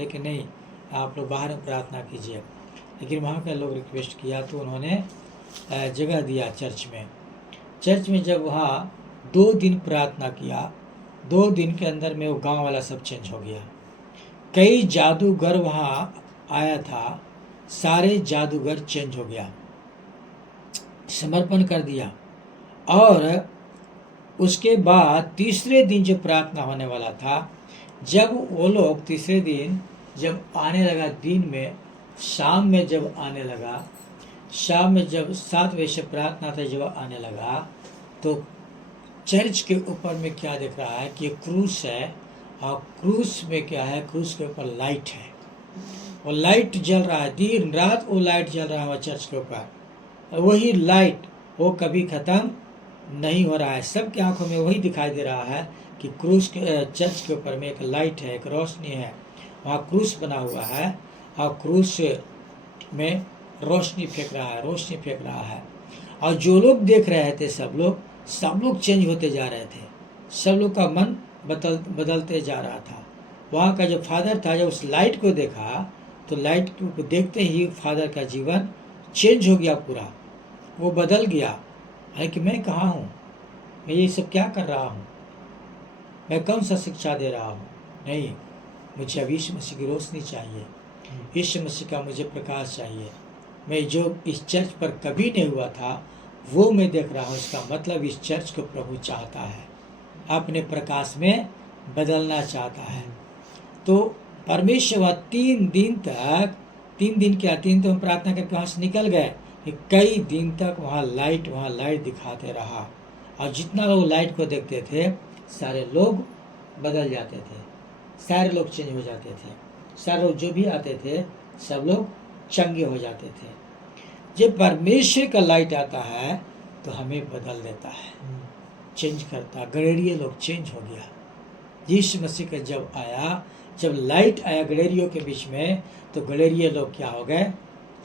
बोले कि नहीं, आप लोग बाहर में प्रार्थना कीजिए। लेकिन वहाँ के लोग रिक्वेस्ट किया तो उन्होंने जगह दिया चर्च में। चर्च में जब वहाँ 2 दिन प्रार्थना किया, 2 दिन के अंदर में वो गांव वाला सब चेंज हो गया। कई जादूगर वहाँ आया था, सारे जादूगर चेंज हो गया, समर्पण कर दिया। और उसके बाद तीसरे दिन जो प्रार्थना होने वाला था, जब वो लोग तीसरे दिन जब आने लगा, दिन में शाम में जब आने लगा, शाम में जब 7 बजे से प्रार्थना था जब आने लगा, तो चर्च के ऊपर में क्या दिख रहा है कि क्रूस है, और क्रूस में क्या है, क्रूस के ऊपर लाइट है, और लाइट जल रहा है, दिन रात वो लाइट जल रहा है चर्च के ऊपर। और वही लाइट वो कभी ख़त्म नहीं हो रहा है, सबकी आंखों में वही दिखाई दे रहा है कि क्रूस के चर्च के ऊपर में एक लाइट है, एक रोशनी है, वहाँ क्रूस बना हुआ है, और क्रूस में रोशनी फेंक रहा है, रोशनी फेंक रहा है। और जो लोग देख रहे थे, सब लोग चेंज होते जा रहे थे, सब लोग का मन बदलते जा रहा था। वहाँ का जो फादर था, जब उस लाइट को देखा तो लाइट को देखते ही फादर का जीवन चेंज हो गया, पूरा वो बदल गया। है कि मैं कहाँ हूँ, मैं ये सब क्या कर रहा हूँ, मैं कौन सा शिक्षा दे रहा हूँ। नहीं, मुझे अब यीशु मसीह की रोशनी चाहिए, यीशु मसीह का मुझे प्रकाश चाहिए। मैं जो इस चर्च पर कभी नहीं हुआ था वो मैं देख रहा हूँ। इसका मतलब इस चर्च को प्रभु चाहता है, अपने प्रकाश में बदलना चाहता है। तो परमेश्वर 3 दिन तक, 3 दिन क्या, 3 तो हम प्रार्थना करके वहाँ से निकल गए, कि कई दिन तक वहाँ लाइट दिखाते रहा। और जितना लोग लाइट को देखते थे, सारे लोग बदल जाते थे, सारे लोग चेंज हो जाते थे, सारे लोग जो भी आते थे सब लोग चंगे हो जाते थे। जब परमेश्वर का लाइट आता है तो हमें बदल देता है, चेंज करता। गडेरिये लोग चेंज हो गया। यीशु मसीह का जब लाइट आया गडेरियों के बीच में, तो गडेरिये लोग क्या हो गए,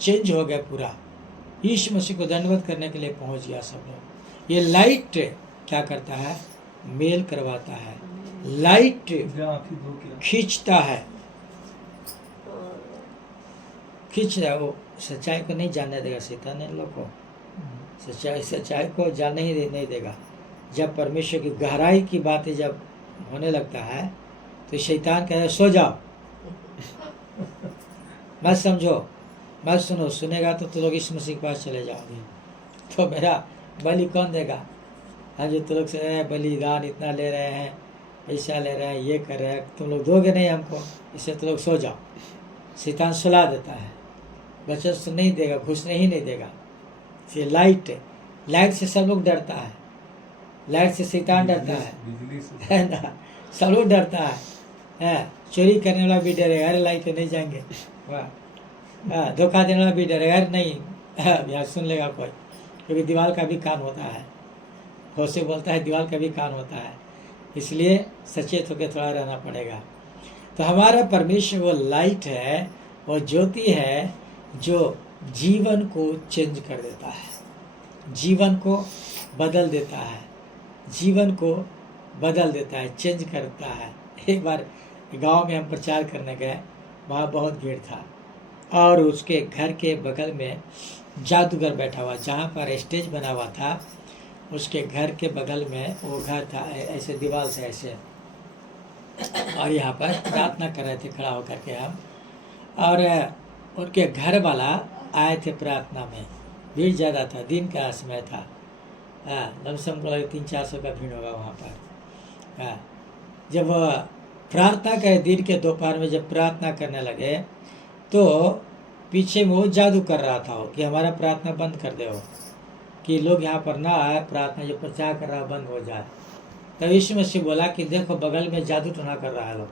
चेंज हो गए पूरा। यीशु मसीह को दंडवत करने के लिए पहुंच गया सब लोग। ये लाइट क्या करता है, मेल करवाता है, लाइट खींचता है, खींच रहा है। वो सच्चाई को नहीं जानने देगा शैतान इन लोग को, सच्चाई को जानने ही नहीं देगा। जब परमेश्वर की गहराई की बातें जब होने लगता है तो शैतान कहता है सो जाओ, मत समझो, मत सुनो, सुनेगा तो तुम लोग इस मसीह के पास चले जाओगे, तो मेरा बलि कौन देगा। हाँ, जो तुम लोग से बलिदान इतना ले रहे हैं, पैसा ले रहे हैं, ये कर रहे हैं, तुम लोग दोगे नहीं हमको, इससे तुम लोग सो जाओ। शैतान सुला देता है, बच्चा तो नहीं देगा, घुसने ही नहीं देगा। ये लाइट से सब लोग डरता है, लाइट से शैतान डरता है ना, सब लोग डरता है। चोरी करने वाला भी डरेगा, अरे लाइट पे नहीं जाएंगे, वाह। धोखा देने वाला भी डरेगा, अरे नहीं यहाँ सुन लेगा कोई, क्योंकि दीवार का भी कान होता है, होशे बोलता है दीवार का भी कान होता है, इसलिए सचेत होकर थोड़ा रहना पड़ेगा। तो हमारा परमेश्वर वो लाइट है, वो ज्योति है, जो जीवन को चेंज कर देता है, जीवन को बदल देता है, जीवन को बदल देता है, चेंज करता है। एक बार गांव में हम प्रचार करने गए, वहाँ बहुत भीड़ था, और उसके घर के बगल में जादूगर बैठा हुआ, जहाँ पर स्टेज बना हुआ था उसके घर के बगल में वो घर था, ऐसे दीवार से ऐसे, और यहाँ पर प्रार्थना कर रहे थे खड़ा होकर के हम, और उनके घर वाला आए थे प्रार्थना में। भीड़ ज़्यादा था, दिन का समय था, लमसम को लगे 300-400 का भीड़ होगा वहाँ पर। जब प्रार्थना के दिन के दोपहर में जब प्रार्थना करने लगे, तो पीछे में वो जादू कर रहा था कि हमारा प्रार्थना बंद कर दो, कि लोग यहाँ पर ना आए, प्रार्थना जो प्रचार कर रहा बंद हो जाए। तब यीशु मसीह बोला कि देखो बगल में जादू टोना कर रहा है लोग,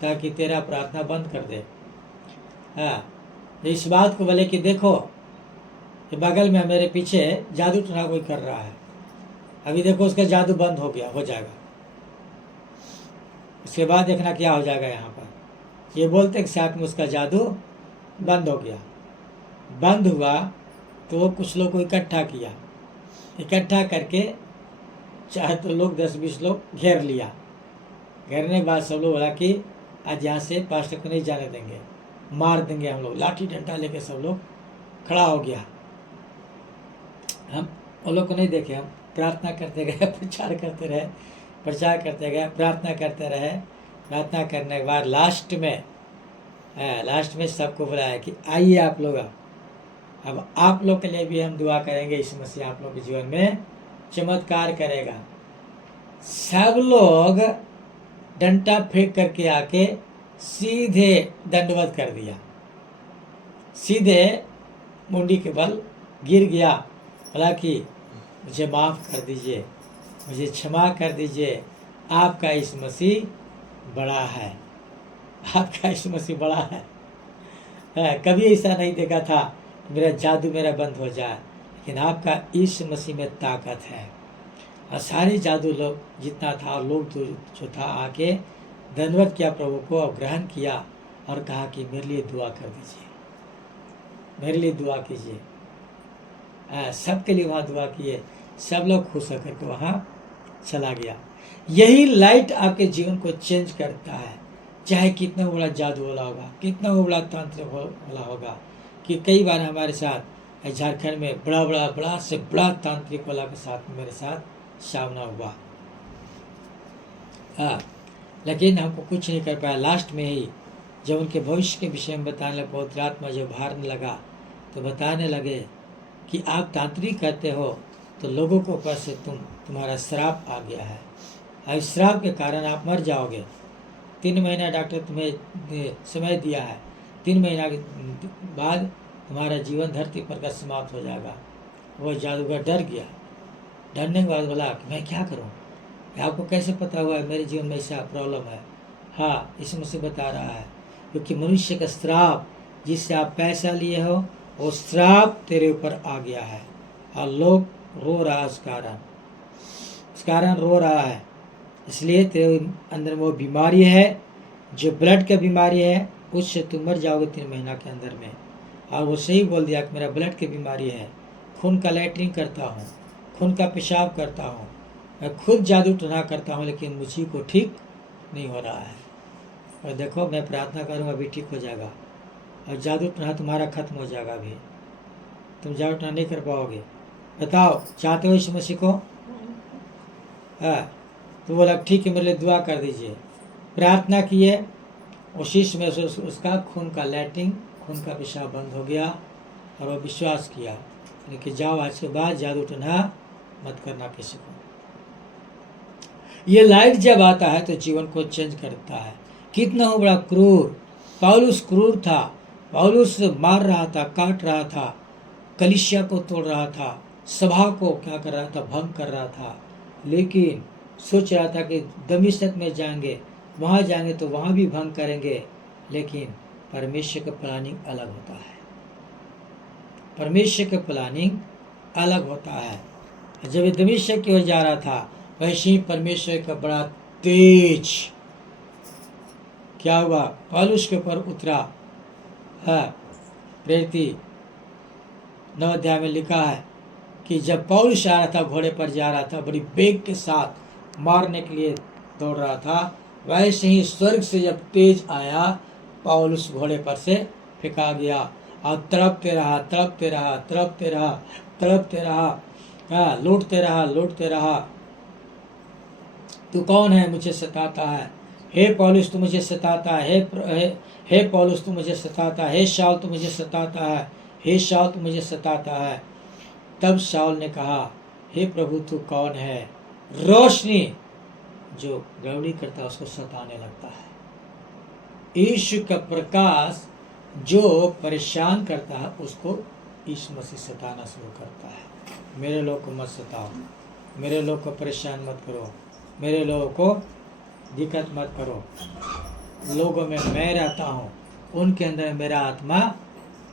ताकि तेरा प्रार्थना बंद कर दे। इस बात को बोले कि देखो कि बगल में मेरे पीछे जादू टोना कोई कर रहा है, अभी देखो उसका जादू बंद हो गया, हो जाएगा, उसके बाद देखना क्या हो जाएगा। यहाँ पर ये बोलते कि साथ में उसका जादू बंद हो गया। बंद हुआ तो वो कुछ लोग को इकट्ठा किया, इकट्ठा करके चाहे तो लोग 10-20 लोग घेर लिया। घेरने के बाद सब लोग बोला कि आज यहाँ से पास्टर को नहीं जाने देंगे, मार देंगे हम लोग, लाठी डंडा लेके सब लोग खड़ा हो गया। हम उन लोग को नहीं देखे, हम प्रार्थना करते गए, प्रचार करते रहे, प्रचार करते गए, प्रार्थना करते रहे। प्रार्थना करने के बाद लास्ट में सबको बुलाया कि आइए आप लोग, अब आप लोग के लिए भी हम दुआ करेंगे, यीशु मसीह आप लोग के जीवन में चमत्कार करेगा। सब लोग डंडा फेंक करके आके सीधे दंडवत कर दिया, सीधे मुंडी के बल गिर गया। बोला कि मुझे माफ़ कर दीजिए, मुझे क्षमा कर दीजिए, आपका यीशु मसीह बड़ा है, आपका यीशु मसीह बड़ा है। कभी ऐसा नहीं देखा था मेरा जादू मेरा बंद हो जाए, लेकिन आपका यीशु मसीह में ताकत है। और सारे जादू लोग जितना था, लोग जो था आके धन्यवाद किया प्रभु को, और ग्रहण किया और कहा कि मेरे लिए दुआ कर दीजिए, मेरे लिए दुआ कीजिए। सबके लिए वहाँ दुआ किए, सब लोग खुश होकर के वहाँ चला गया। यही लाइट आपके जीवन को चेंज करता है, चाहे कितना बड़ा जादू वाला होगा, कितना बड़ा तांत्रिक वाला होगा। कि कई बार हमारे साथ झारखंड में बड़ा से बड़ा तांत्रिक वाला के साथ मेरे साथ सामना हुआ, लेकिन हमको कुछ नहीं कर पाया। लास्ट में ही जब उनके भविष्य के विषय में बताने लगे, पवित्र आत्मा जब भारने लगा तो बताने लगे कि आप तांत्रिक करते हो तो लोगों के ऊपर से तुम्हारा श्राप आ गया है, और इस श्राप के कारण आप मर जाओगे। 3 महीना डॉक्टर तुम्हें समय दिया है, 3 महीना के बाद तुम्हारा जीवन धरती पर का समाप्त हो जाएगा। वो जादूगर डर गया। डरने के बाद बोला कि मैं क्या करूं, आपको कैसे पता हुआ है मेरे जीवन में ऐसा प्रॉब्लम है? हाँ, इसमें से बता रहा है, क्योंकि मनुष्य का श्राप जिससे आप पैसा लिए हो, वो श्राप तेरे ऊपर आ गया है, और लोग रो रहा है, उस कारण रो रहा है। इसलिए तेरे अंदर वो बीमारी है जो ब्लड की बीमारी है, उससे तुम मर जाओगे 3 महीना के अंदर में। और वो सही बोल दिया कि मेरा ब्लड की बीमारी है, खून का लैट्रिन करता हूँ, खून का पेशाब करता हूँ, मैं खुद जादू टोना करता हूँ, लेकिन मुझी को ठीक नहीं हो रहा है। और देखो मैं प्रार्थना करूँगा अभी ठीक हो जाएगा, और जादू टोना तुम्हारा खत्म हो जाएगा। अभी तुम जादू टोना नहीं कर पाओगे। बताओ चाहते हो यीशु मसीह को? तो बोला ठीक है, मेरे लिए दुआ कर दीजिए। प्रार्थना किए, उसी में उसका खून का लैट्रिन, खून का पेशाब बंद हो गया, और वो विश्वास किया कि जाओ आज के बाद जादू टोना मत करना किसी को। ये लाइट जब आता है तो जीवन को चेंज करता है। कितना हो बड़ा क्रूर पौलुस क्रूर था। पौलुस मार रहा था, काट रहा था, कलीसिया को तोड़ रहा था, सभा को क्या कर रहा था, भंग कर रहा था, लेकिन सोच रहा था कि दमिश्क में जाएंगे, वहाँ जाएंगे तो वहाँ भी भंग करेंगे। लेकिन परमेश्वर का प्लानिंग अलग होता है, परमेश्वर का प्लानिंग अलग होता है। जब दमिश्क की ओर जा रहा था, वैसे ही परमेश्वर का बड़ा तेज क्या हुआ, पौलुस के ऊपर उतरा है। प्रेरित 9 अध्याय में लिखा है कि जब पौलुस आ रहा था, घोड़े पर जा रहा था, बड़ी बेग के साथ मारने के लिए दौड़ रहा था, वैसे ही स्वर्ग से जब तेज आया, पौलुस घोड़े पर से फेंका गया, और तड़पते रहा, तड़पते रहा, तड़पते रहा, तड़पते रहा, लूटते रहा, लूटते रहा। तू कौन है, मुझे सताता है? हे पौलुस तू मुझे सताता है, हे पौलुस तू मुझे सताता है, हे शाऊल तू मुझे सताता है, हे शाऊल तू मुझे सताता है। तब शाऊल ने कहा, हे प्रभु तू कौन है? रोशनी जो गड़बड़ी करता है उसको सताने लगता है। यीशु का प्रकाश जो परेशान करता है उसको यीशु मसीह सताना शुरू करता है। मेरे लोग को मत सताओ, मेरे लोग को परेशान मत करो, मेरे लोगों को दिक्कत मत करो। लोगों में मैं रहता हूँ, उनके अंदर मेरा आत्मा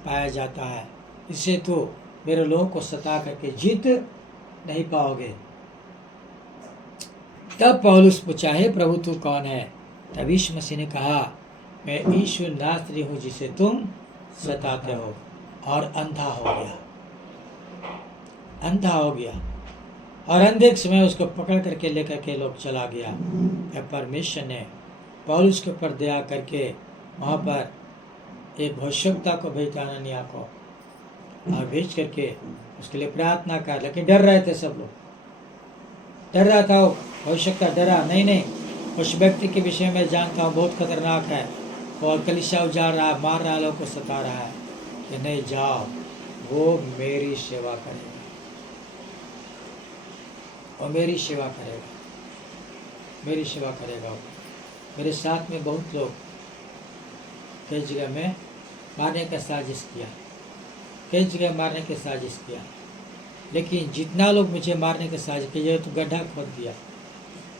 पाया जाता है, इससे तो मेरे लोगों को सता करके जीत नहीं पाओगे। तब पौलुस पूछा, हे प्रभु तू कौन है? तब यीशु मसीह ने कहा, मैं यीशु नासरी हूँ जिसे तुम सताते हो। और अंधा हो गया, अंधा हो गया, और अंधे के समय उसको पकड़ करके लेकर के लोग चला गया। परमेश्वर ने पौलुस के ऊपर दया करके वहाँ पर एक भविष्यवक्ता को भेजा, अननिया को, और भेज करके उसके लिए प्रार्थना कर। लेकिन डर रहे थे सब लोग, डर रहा था वो भविष्यवक्ता, डरा, नहीं उस व्यक्ति के विषय में जानता हूँ बहुत खतरनाक है और कलीसिया उजाड़ रहा है, मार रहा है, लोग को सता रहा है, कि नहीं जाओ, वो मेरी सेवा करेगा और मेरी सेवा करेगा, मेरी सेवा करेगा। मेरे साथ में बहुत लोग कई जगह में मारने का साजिश किया, कई जगह मारने की साजिश किया, लेकिन जितना लोग मुझे मारने की साजिश किया, तो गड्ढा खोद दिया,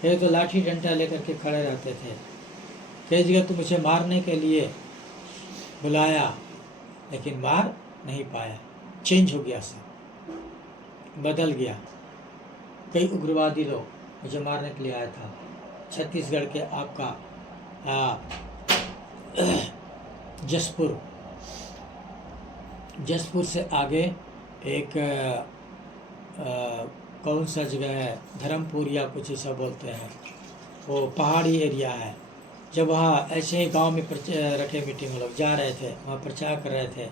ये तो लाठी डंडा लेकर के खड़े रहते थे। कई जगह तो मुझे मारने के लिए बुलाया, लेकिन मार नहीं पाया, चेंज हो गया, सब बदल गया। कई उग्रवादी लोग मुझे मारने के लिए आया था। छत्तीसगढ़ के आपका जसपुर से आगे एक कौन सा जगह है, धर्मपुर या कुछ ऐसा बोलते हैं, वो पहाड़ी एरिया है। जब वहाँ ऐसे ही गांव में रखे मीटिंग में लोग जा रहे थे, वहाँ प्रचार कर रहे थे,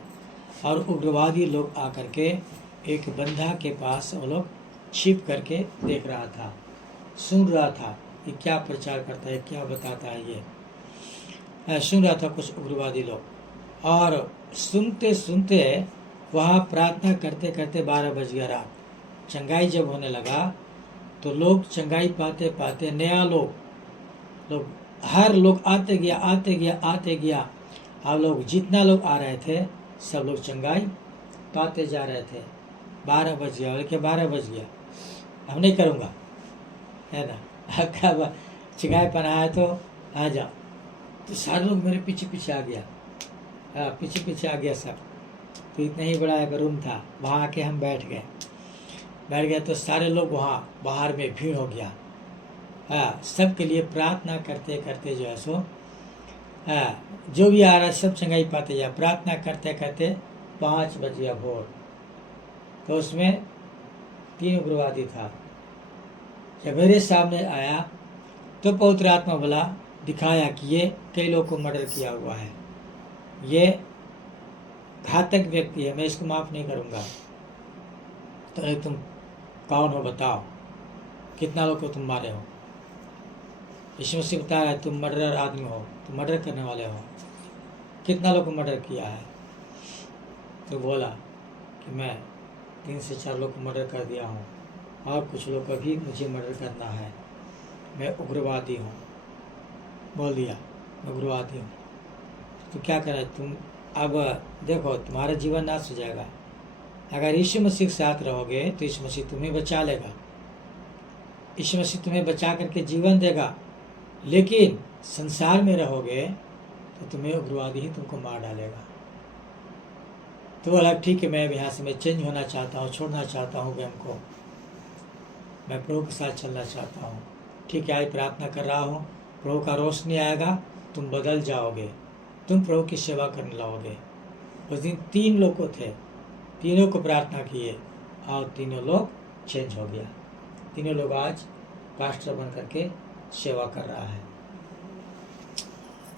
और उग्रवादी लोग आकर के एक बंधा के पास वो लोग छिप करके देख रहा था, सुन रहा था कि क्या प्रचार करता है, क्या बताता है, ये सुन रहा था कुछ उग्रवादी लोग। और सुनते सुनते वहाँ प्रार्थना करते करते 12 बज गया रात। चंगाई जब होने लगा तो लोग चंगाई पाते पाते, नया लोग हर लोग आते गया। आप लोग जितना लोग आ रहे थे सब लोग चंगाई पाते जा रहे थे। 12 बज गया, बोले कि 12 बज गया, अब नहीं करूँगा, है ना, आपका चंगाई पहनाया तो आ जाओ। तो सारे लोग मेरे पीछे पीछे आ गया, पीछे आ गया सब। तो इतना ही बड़ा एक रूम था, वहाँ आके हम बैठ गए तो सारे लोग वहाँ बाहर में भीड़ हो गया। सबके लिए प्रार्थना करते करते जो है सो जो भी आ रहा है सब चंगाई पाते जा, प्रार्थना करते करते 5 बज गया भोर। तो उसमें 3 उग्रवादी था। जब मेरे सामने आया तो पवित्र आत्मा बोला, दिखाया कि ये कई लोगों को मर्डर किया हुआ है, ये घातक व्यक्ति है, मैं इसको माफ़ नहीं करूँगा। तो तुम कौन हो बताओ, कितना लोग को तुम मारे हो? यीशु मसीह बता रहा है तुम मर्डरर आदमी हो, तुम मर्डर करने वाले हो, कितना लोग को मर्डर किया है? तो बोला कि मैं 3 से 4 लोग को मर्डर कर दिया हूँ और कुछ लोग का भी मुझे मर्डर करना है, मैं उग्रवादी हूँ। बोल दिया मैं उग्रवादी हूँ। तो क्या करें तुम? अब देखो तुम्हारा जीवन नाश हो जाएगा। अगर यीशु मसीह के साथ रहोगे तो यीशु मसीह तुम्हें बचा लेगा, यीशु मसीह तुम्हें बचा करके जीवन देगा। लेकिन संसार में रहोगे तो तुम्हें उग्रवादी ही तुमको मार डालेगा। तो बोला ठीक है, मैं यहाँ से मैं चेंज होना चाहता हूँ, छोड़ना चाहता हूँ गेम को, मैं प्रभु के साथ चलना चाहता हूँ। ठीक है, आज प्रार्थना कर रहा हूँ, प्रभु का रोशनी आएगा, तुम बदल जाओगे, तुम प्रभु की सेवा करने लगोगे। उस दिन 3 लोग को थे, तीनों को प्रार्थना किए और तीनों लोग चेंज हो गया। तीनों लोग आज पास्टर बन करके सेवा कर रहा है।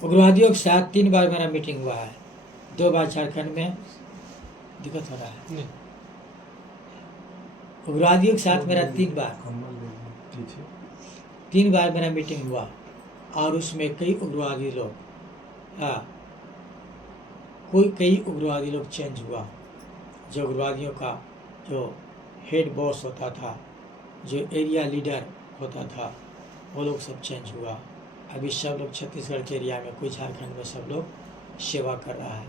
उग्रवादियों के साथ 3 बार मेरा मीटिंग हुआ है, 2 बार झारखंड में। दिक्कत हो रहा है? उग्रवादियों के साथ मेरा 3 बार मेरा मीटिंग हुआ और उसमें कई उग्रवादी लोग कई उग्रवादी लोग चेंज हुआ। जो उग्रवादियों का जो हेड बॉस होता था, जो एरिया लीडर होता था, वो लोग सब चेंज हुआ। अभी सब लोग छत्तीसगढ़ के एरिया में, कोई झारखंड में, सब लोग सेवा कर रहा है।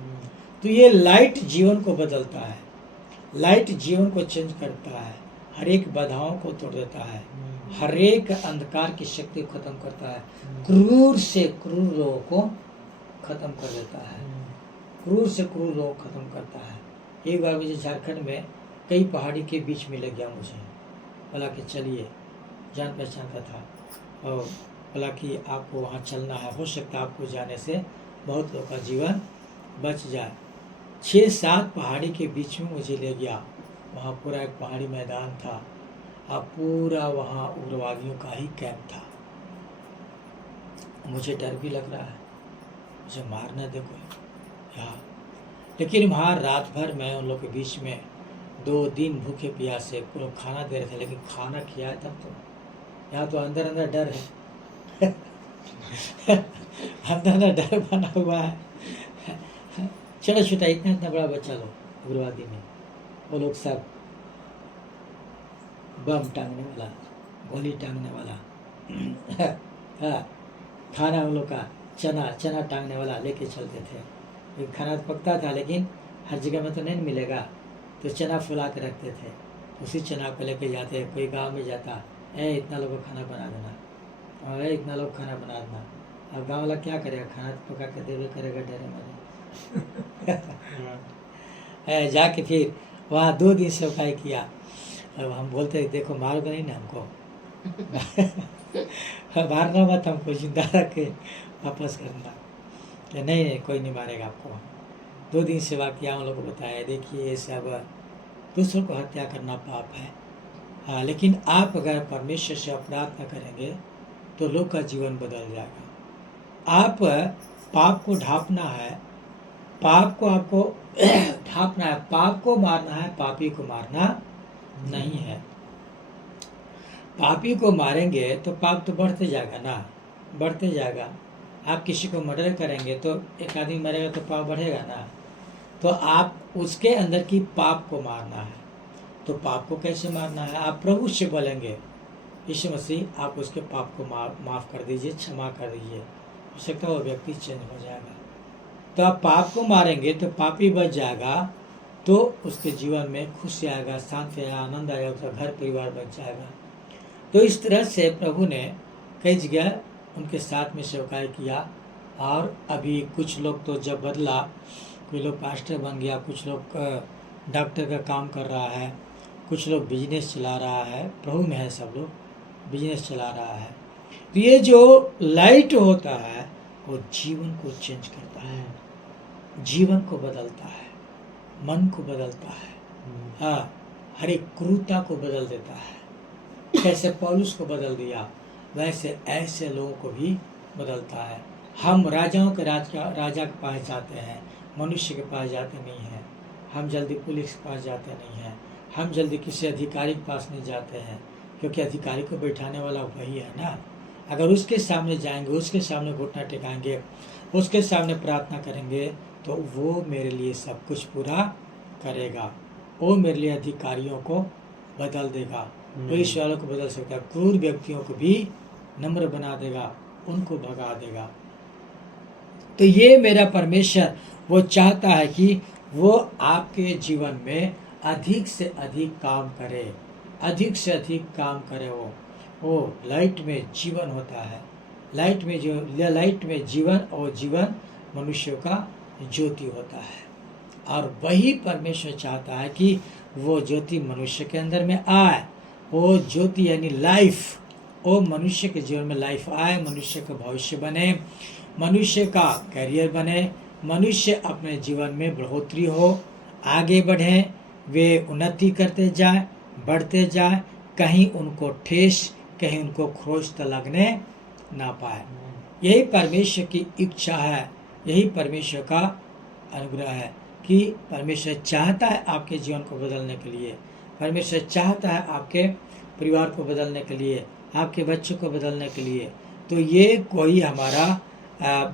तो ये लाइट जीवन को बदलता है, लाइट जीवन को चेंज करता है, हर एक बाधाओं को तोड़ देता है, हर एक अंधकार की शक्ति को खत्म करता है, क्रूर से क्रूर लोगों को खत्म कर देता है, क्रूर से क्रूर लोग खत्म करता है। एक बार मुझे झारखंड में कई पहाड़ी के बीच में लग गया, मुझे बोला कि चलिए, जान पहचान का था, और बोला कि आपको वहाँ चलना है, हो सकता है आपको जाने से बहुत लोगों का जीवन बच जाए। 6-7 पहाड़ी के बीच में मुझे ले गया, वहाँ पूरा एक पहाड़ी मैदान था और पूरा वहाँ उग्रवादियों का ही कैंप था। मुझे डर भी लग रहा है, मुझे मार न दे कोई। हाँ, लेकिन वहाँ रात भर मैं उन लोग के बीच में 2 दिन भूखे प्यासे को लोग खाना दे रहे थे, लेकिन खाना खिलाया तब तो। यहाँ तो अंदर अंदर डर है अंदर अंदर डर बना हुआ है। चलो छोटा इतना इतना बड़ा बच्चा लोग उग्रवादी में, वो लोग सब बम टांगने वाला, गोली टांगने वाला हाँ, खाना उन लोग का चना टांगने वाला लेके चलते थे। ये खाना तो पकता था, लेकिन हर जगह में तो नहीं मिलेगा, तो चना फुला के रखते थे, उसी चना को लेके जाते। कोई गांव में जाता, इतना लोगों को खाना बना देना, और इतना लोग खाना बना देना। अब गाँव वाला क्या करेगा, खाना तो पका के देवे करेगा डरे मारे जाके फिर वहाँ 2 दिन सेवकाई किया। अब हम बोलते देखो मारोगे नहीं ना हमको मारना मत, हमको जिंदा रख के वापस करना। कि नहीं कोई नहीं मारेगा आपको। 2 दिन सेवा किया, उन लोगों को बताया देखिए ये सब दूसरों को हत्या करना पाप है। हाँ, लेकिन आप अगर परमेश्वर से प्रार्थना करेंगे तो लोग का जीवन बदल जाएगा। आप पाप को ढांपना है, पाप को आपको ढांपना है, पाप को मारना है, पापी को मारना नहीं है। पापी को मारेंगे तो पाप तो बढ़ते जाएगा ना, बढ़ते जाएगा। आप किसी को मर्डर करेंगे तो एक आदमी मरेगा तो पाप बढ़ेगा ना। तो आप उसके अंदर की पाप को मारना है। तो पाप को कैसे मारना है, आप प्रभु से बोलेंगे यीशु मसीह आप उसके पाप को माफ़ कर दीजिए, क्षमा कर दीजिए, हो सकता है वो व्यक्ति चेंज हो जाएगा। तो आप पाप को मारेंगे तो पापी बच जाएगा, तो उसके जीवन में खुशी आएगा, शांति आएगा, आनंद आएगा, उसका घर परिवार बच जाएगा। तो इस तरह से प्रभु ने कई जगह उनके साथ में सेवकाई किया। और अभी कुछ लोग तो जब बदला, कोई लोग पास्टर बन गया, कुछ लोग डॉक्टर का काम कर रहा है, कुछ लोग बिजनेस चला रहा है, प्रभु में है सब लोग, बिजनेस चला रहा है। तो ये जो लाइट होता है वो जीवन को चेंज करता है, जीवन को बदलता है, मन को बदलता है। हाँ, हर एक क्रूरता को बदल देता है। कैसे पौलुस को बदल दिया, वैसे ऐसे लोगों को भी बदलता है। हम राजाओं के राजा के पास जाते हैं, मनुष्य के पास जाते नहीं हैं। हम जल्दी पुलिस के पास जाते नहीं हैं, हम जल्दी किसी अधिकारी के पास नहीं जाते हैं, क्योंकि अधिकारी को बैठाने वाला वही है ना। अगर उसके सामने जाएंगे, उसके सामने घुटना टेकाएंगे, उसके सामने प्रार्थना करेंगे, तो वो मेरे लिए सब कुछ पूरा करेगा। वो मेरे लिए अधिकारियों को बदल देगा, पुलिस वालों को बदल सकता है, क्रूर व्यक्तियों को भी नम्र बना देगा, उनको भगा देगा। तो ये मेरा परमेश्वर वो चाहता है कि वो आपके जीवन में अधिक से अधिक काम करे, अधिक से अधिक काम करे। वो लाइट में जीवन होता है, लाइट में जीवन, और जीवन मनुष्य का ज्योति होता है। और वही परमेश्वर चाहता है कि वो ज्योति मनुष्य के अंदर में आए। वो ज्योति यानी लाइफ, वो मनुष्य के जीवन में लाइफ आए, मनुष्य का भविष्य बने, मनुष्य का करियर बने, मनुष्य अपने जीवन में बढ़ोतरी हो, आगे बढ़े, वे उन्नति करते जाए, बढ़ते जाए, कहीं उनको ठेस, कहीं उनको खरोच तो लगने ना पाए। यही परमेश्वर की इच्छा है, यही परमेश्वर का अनुग्रह है कि परमेश्वर चाहता है आपके जीवन को बदलने के लिए, परमेश्वर चाहता है आपके परिवार को बदलने के लिए, आपके बच्चों को बदलने के लिए। तो ये कोई हमारा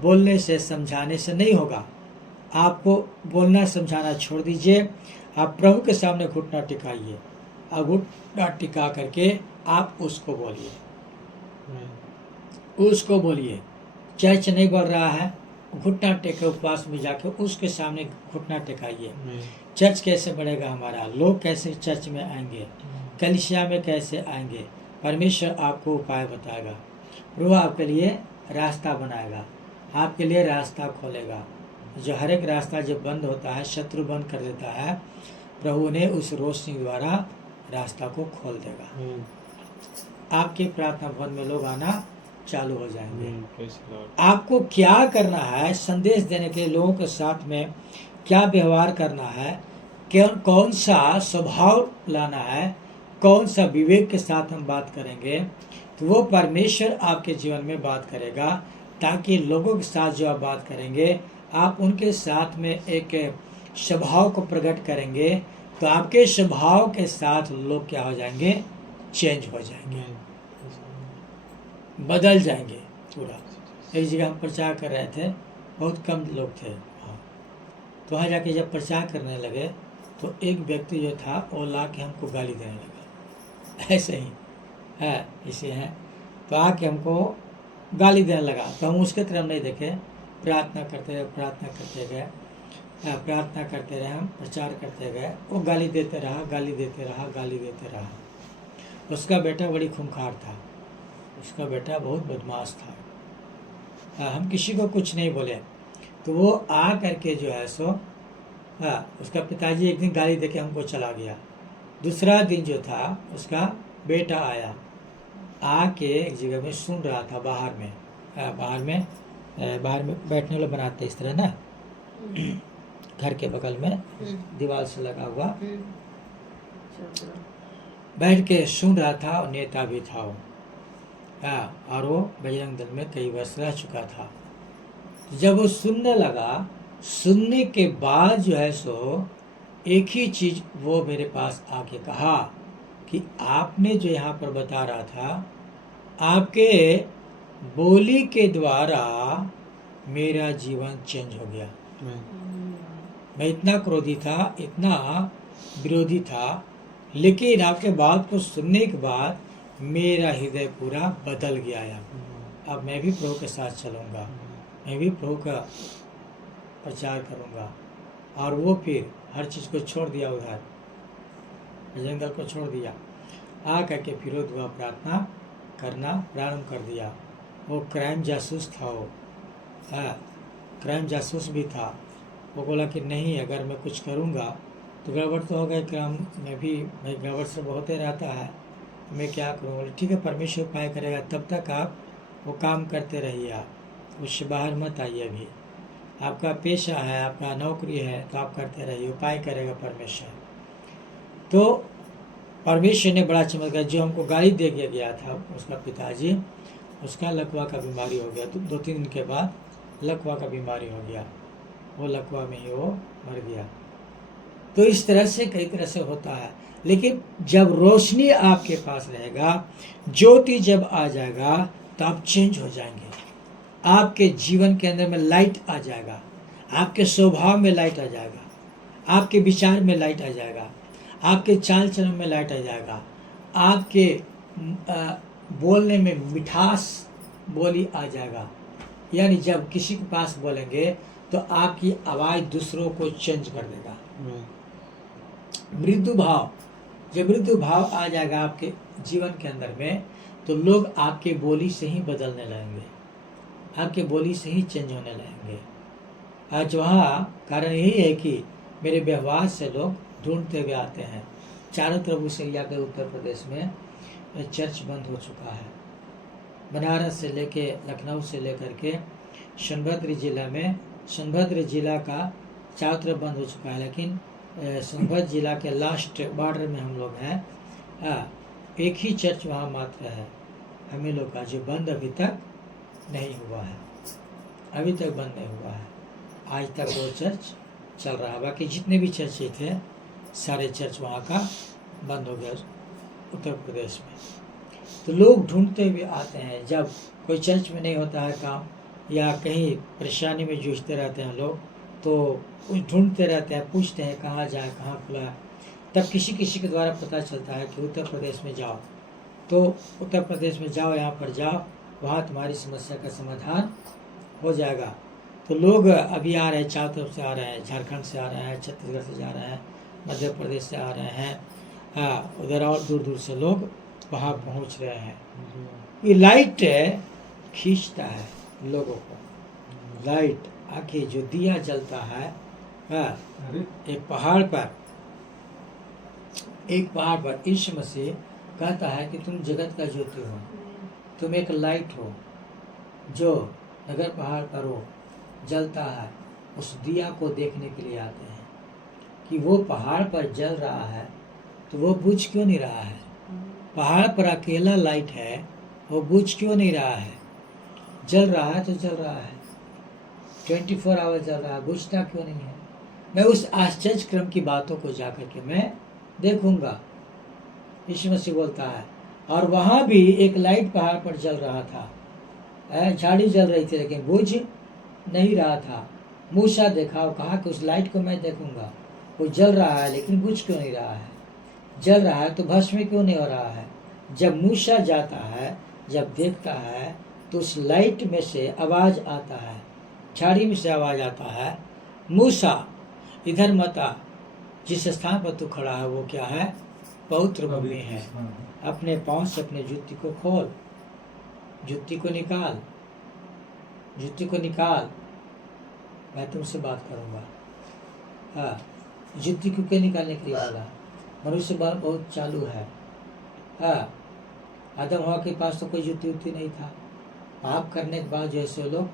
बोलने से समझाने से नहीं होगा। आपको बोलना समझाना छोड़ दीजिए, आप प्रभु के सामने घुटना टिकाइए, और घुटना टिका करके आप उसको बोलिए, उसको बोलिए। चर्च नहीं बढ़ रहा है, घुटना टेके उपवास में जाके उसके सामने घुटना टिकाइए। चर्च कैसे बढ़ेगा हमारा, लोग कैसे चर्च में आएंगे, कलीसिया में कैसे आएंगे, परमेश्वर आपको उपाय बताएगा, प्रभु आपके लिए रास्ता बनाएगा, आपके लिए रास्ता खोलेगा। जो हर एक रास्ता जब बंद होता है, शत्रु बंद कर देता है, प्रभु ने उस रोशनी द्वारा रास्ता को खोल देगा। आपके प्रार्थना भवन में लोग आना चालू हो जाएंगे। आपको क्या करना है, संदेश देने के लिए लोगों के साथ में क्या व्यवहार करना है, कौन सा स्वभाव लाना है, कौन सा विवेक के साथ हम बात करेंगे, तो वो परमेश्वर आपके जीवन में बात करेगा। ताकि लोगों के साथ जो आप बात करेंगे, आप उनके साथ में एक स्वभाव को प्रकट करेंगे, तो आपके स्वभाव के साथ लोग क्या हो जाएंगे, चेंज हो जाएंगे, बदल जाएंगे पूरा। एक जगह हम प्रचार कर रहे थे, बहुत कम लोग थे, तो वहाँ जाके जब प्रचार करने लगे तो एक व्यक्ति जो था वो ला के हमको गाली देने लगा, ऐसे ही है इसे हैं, तो आके हमको गाली देने लगा। तो हम उसके तरफ नहीं देखे, प्रार्थना करते रहे, प्रार्थना करते गए, प्रार्थना करते रहे, हम प्रचार करते गए। वो गाली देते रहा, गाली देते रहा, गाली देते रहा। उसका बेटा बड़ी खूंखार था, उसका बेटा बहुत बदमाश था। हम किसी को कुछ नहीं बोले, तो वो आ करके जो है सो उसका पिताजी एक दिन गाली देके हमको चला गया। दूसरा दिन जो था उसका बेटा आया, आके एक जगह में सुन रहा था, बाहर में बैठने वाला बनाते इस तरह ना, घर के बगल में दीवार से लगा हुआ, बैठ के सुन रहा था। और नेता भी था वो, और वो बजरंग दल में कई वर्ष रह चुका था। जब वो सुनने लगा, सुनने के बाद जो है सो एक ही चीज वो मेरे पास आके कहा कि आपने जो यहाँ पर बता रहा था, आपके बोली के द्वारा मेरा जीवन चेंज हो गया। मैं इतना क्रोधी था, इतना विरोधी था, लेकिन आपके बात को सुनने के बाद मेरा हृदय पूरा बदल गया है। अब मैं भी प्रभु के साथ चलूँगा, मैं भी प्रभु का प्रचार करूँगा। और वो फिर हर चीज़ को छोड़ दिया, उधर बजरंग दल को छोड़ दिया, आ करके फिर वो दुआ प्रार्थना करना प्रारंभ कर दिया। वो क्राइम जासूस था, वो क्राइम जासूस भी था। वो बोला कि नहीं, अगर मैं कुछ करूँगा तो गड़बड़ तो हो गए, क्राइम में भी मैं गड़बड़ से होते रहता है, मैं क्या करूँ। बोले ठीक है, परमेश्वर उपाय करेगा, तब तक आप वो काम करते रहिए, आप उससे बाहर मत आइए। अभी आपका पेशा है, आपका नौकरी है, तो आप करते रहिए, उपाय करेगा परमेश्वर। तो परमेश्वर ने बड़ा चमत्कार, जो हमको गाली दे गया था उसका पिताजी, उसका लकवा का बीमारी हो गया। तो 2-3 दिन के बाद लकवा का बीमारी हो गया, वो लकवा में ही वो मर गया। तो इस तरह से कई तरह से होता है, लेकिन जब रोशनी आपके पास रहेगा, ज्योति जब आ जाएगा, तो आप चेंज हो जाएंगे। आपके जीवन के अंदर में लाइट आ जाएगा, आपके स्वभाव में लाइट आ जाएगा, आपके विचार में लाइट आ जाएगा, आपके चाल चलन में लाइट आ जाएगा, आपके बोलने में मिठास बोली आ जाएगा। यानी जब किसी के पास बोलेंगे तो आपकी आवाज़ दूसरों को चेंज कर देगा। मृदु भाव, जब मृदु भाव आ जाएगा आपके जीवन के अंदर में, तो लोग आपके बोली से ही बदलने लगेंगे, आपके बोली से ही चेंज होने लगेंगे। आज वहाँ कारण यही है कि मेरे व्यवहार से लोग ढूंढते हुए आते हैं। चारों तरफ उस एरिया के उत्तर प्रदेश में चर्च बंद हो चुका है। बनारस से लेके लखनऊ से लेकर के सोनभद्र जिला में, सोनभद्र जिला का चारों तरफ बंद हो चुका है, लेकिन सोनभद्र जिला के लास्ट बॉर्डर में हम लोग हैं। एक ही चर्च वहाँ मात्र है हमें लोग का, जो बंद अभी तक नहीं हुआ है, अभी तक बंद नहीं हुआ है। आज तक वो चर्च चल रहा है। बाकी जितने भी चर्च थे सारे चर्च वहाँ का बंद हो गया उत्तर प्रदेश में। तो लोग ढूंढते हुए आते हैं, जब कोई चर्च में नहीं होता है काम, या कहीं परेशानी में जूझते रहते हैं लोग, तो कुछ ढूंढते रहते हैं, पूछते हैं कहाँ जाए, कहाँ खुला है। तब किसी किसी के द्वारा पता चलता है कि उत्तर प्रदेश में जाओ, तो उत्तर प्रदेश में जाओ, यहाँ पर जाओ, वहाँ तुम्हारी समस्या का समाधान हो जाएगा। तो लोग अभी आ रहे हैं, चारों तरफ से आ रहे हैं, झारखंड से आ रहे हैं, छत्तीसगढ़ से जा रहे हैं, मध्य प्रदेश से आ रहे हैं, उधर और दूर दूर से लोग वहाँ पहुँच रहे हैं। ये लाइट खींचता है लोगों को, लाइट आके जो दिया जलता है एक पहाड़ पर यीशु मसीह कहता है कि तुम जगत का ज्योति हो, तुम एक लाइट हो जो नगर पहाड़ पर हो जलता है। उस दिया को देखने के लिए आते हैं कि वो पहाड़ पर जल रहा है, तो वो बुझ क्यों नहीं रहा है। पहाड़ पर अकेला लाइट है, वो बुझ क्यों नहीं रहा है। जल रहा है तो जल रहा है, 24 आवर जल रहा है, बुझता क्यों नहीं है? मैं उस आश्चर्य क्रम की बातों को जाकर के मैं देखूंगा, यीशु मसीह बोलता है। और वहां भी एक लाइट पहाड़ पर जल रहा था, झाड़ी जल रही थी लेकिन बुझ नहीं रहा था। मूसा देखा और कहा कि उस लाइट को मैं देखूंगा, वो जल रहा है लेकिन बुझ क्यों नहीं रहा है? जल रहा है तो भस्म क्यों नहीं हो रहा है? जब मूसा जाता है, जब देखता है, तो उस लाइट में से आवाज आता है, झाड़ी में से आवाज आता है, मूसा इधर मत आ, जिस स्थान पर तू खड़ा है वो क्या है? पवित्र भूमि है। अपने पांव से अपने जूती को खोल, जूती को निकाल, जूती को निकाल, मैं तुमसे बात करूंगा। हाँ, जूती को क्यों निकालने के लिए बोला? मनुष्य बहुत चालू है। हाँ, आदम हवा के पास तो कोई जूती उती नहीं था। पाप करने के बाद जैसे लोग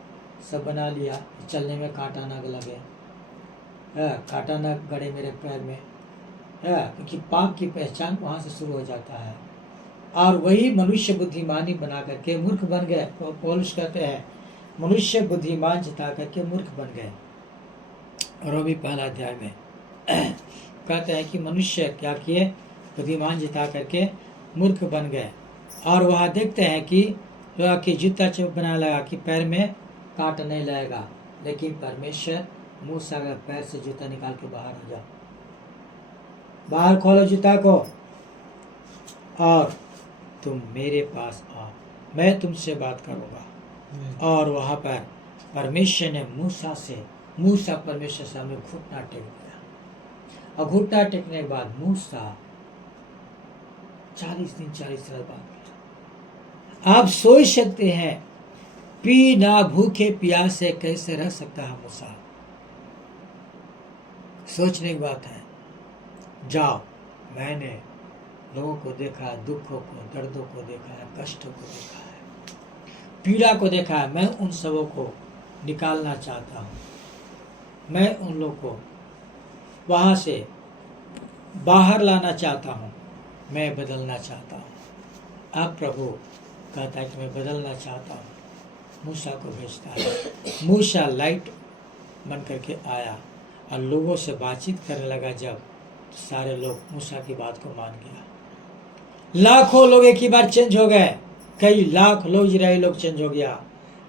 सब बना लिया, चलने में कांटा न लगे, कांटा न गड़े मेरे पैर में, क्योंकि पाप की पहचान वहां से शुरू हो जाता है। और वही मनुष्य बुद्धिमानी बना करके मूर्ख बन गए। पौलुस कहते हैं मनुष्य बुद्धिमान जिता करके मूर्ख बन गए। रोमी 1 अध्याय में कहते हैं कि मनुष्य क्या किए? बुद्धिमान जिता करके मूर्ख बन गए। और वहाँ देखते हैं कि लोहा की जूता चुप बना लगा कि पैर में कांट नहीं लगेगा, लेकिन परमेश्वर मूसा का पैर से जूता निकाल के बाहर आ जाओ, बाहर खोलो जूता को और तुम मेरे पास आओ, मैं तुमसे बात करूंगा। और वहां पर परमेश्वर ने मूसा परमेश्वर से हमें घुटना टेक दिया। और घुटना टेकने के बाद मूसा 40 दिन 40 रात बाद, आप सोच सकते हैं पी ना भूखे प्यासे कैसे रह सकता है मूसा? सोचने की बात है। जाओ, मैंने लोगों को देखा है, दुखों को, दर्दों को देखा है, कष्टों को देखा है, पीड़ा को देखा है। मैं उन सबों को निकालना चाहता हूँ, मैं उन लोगों को वहाँ से बाहर लाना चाहता हूँ, मैं बदलना चाहता हूँ। अब प्रभु कहता है कि मैं बदलना चाहता हूँ। मूसा को भेजता है। मूसा लाइट बन करके आया और लोगों से बातचीत करने लगा। जब सारे लोग मूसा की बात को मान गया, लाखों लोग एक ही बार चेंज हो गए। कई लाख लोग इजराइली लोग चेंज हो गया।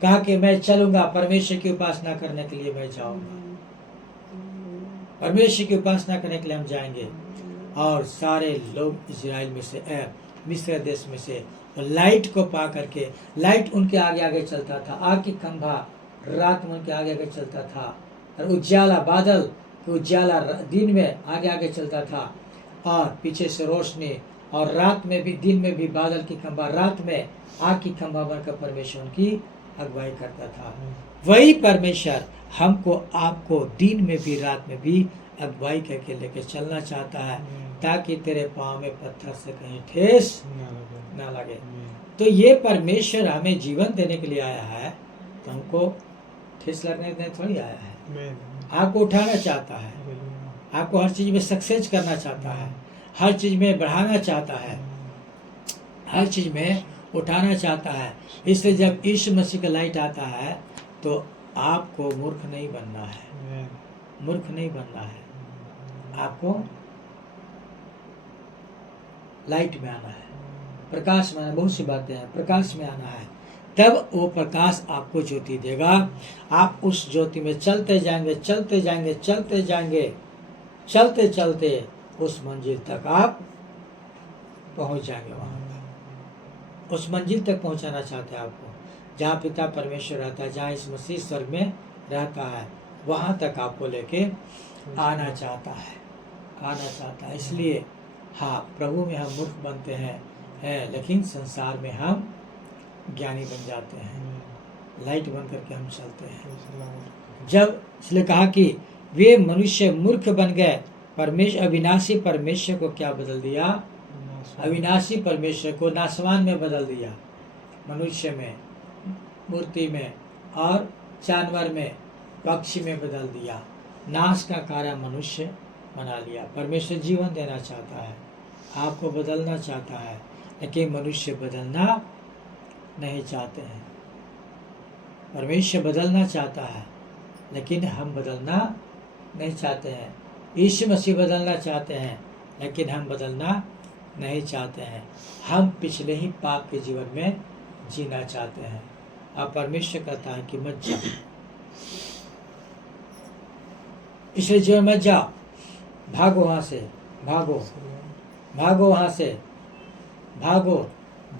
कहा कि मैं चलूंगा, परमेश्वर की उपासना करने के लिए मैं जाऊंगा, परमेश्वर की उपासना करने के लिए हम जाएंगे। और सारे लोग इजराइल में से, मिस्र देश में से लाइट को पा करके, लाइट उनके आगे आगे चलता था, आग की खंभा रात में उनके आगे आगे चलता था, और उज्जाला बादल उज्जाला दिन में आगे आगे चलता था, और पीछे से रोशनी, और रात में भी, दिन में भी बादल की खंभा, रात में आग की खंभा बनकर परमेश्वर उनकी अगुवाई करता था। वही परमेश्वर हमको आपको दिन में भी रात में भी अगुवाई करके लेके चलना चाहता है, ताकि तेरे पाँव में पत्थर से कहीं ठेस ना लगे। तो ये परमेश्वर हमें जीवन देने के लिए आया है, तो हमको ठेस लगने देने थोड़ी आया है। आपको उठाना चाहता है, आपको हर चीज में सक्सेस करना चाहता है, हर चीज में बढ़ाना चाहता है, हर चीज में उठाना चाहता है। इसलिए जब यीशु मसीह का लाइट आता है तो आपको मूर्ख नहीं बनना है, मूर्ख नहीं बनना है, आपको लाइट में आना है, प्रकाश में आना। बहुत सी बातें हैं, प्रकाश में आना है, तब वो प्रकाश आपको ज्योति देगा। आप उस ज्योति में चलते जाएंगे, चलते जाएंगे, चलते जाएंगे, चलते चलते उस मंजिल तक आप पहुंच जाएंगे। वहां पर उस मंजिल तक पहुंचाना चाहते हैं आपको, जहाँ पिता परमेश्वर रहता है, जहाँ इस मसीह स्वर्ग में रहता है, वहां तक आपको लेके आना चाहता है, आना चाहता है। इसलिए हाँ, प्रभु में हम मूर्ख बनते हैं, लेकिन संसार में हम ज्ञानी बन जाते हैं, लाइट बन करके हम चलते हैं। जब इसलिए कहा कि वे मनुष्य मूर्ख बन गए, परमेश्वर अविनाशी परमेश्वर को क्या बदल दिया? अविनाशी परमेश्वर को नासवान में बदल दिया। मनुष्य में, मूर्ति में और जानवर में, पक्षी में बदल दिया, नाश का कारण मनुष्य बना लिया। परमेश्वर जीवन देना चाहता है, आपको बदलना चाहता है, लेकिन मनुष्य बदलना नहीं चाहते हैं। परमेश्वर बदलना चाहता है, लेकिन हम बदलना नहीं चाहते हैं। यीशु मसीह बदलना चाहते हैं, लेकिन हम बदलना नहीं चाहते हैं। हम पिछले ही पाप के जीवन में जीना चाहते हैं। अब परमेश्वर कहता है कि मत जाओ, पिछले जीवन मत जाओ, भागो वहां से, भागो भागो वहां से, भागो,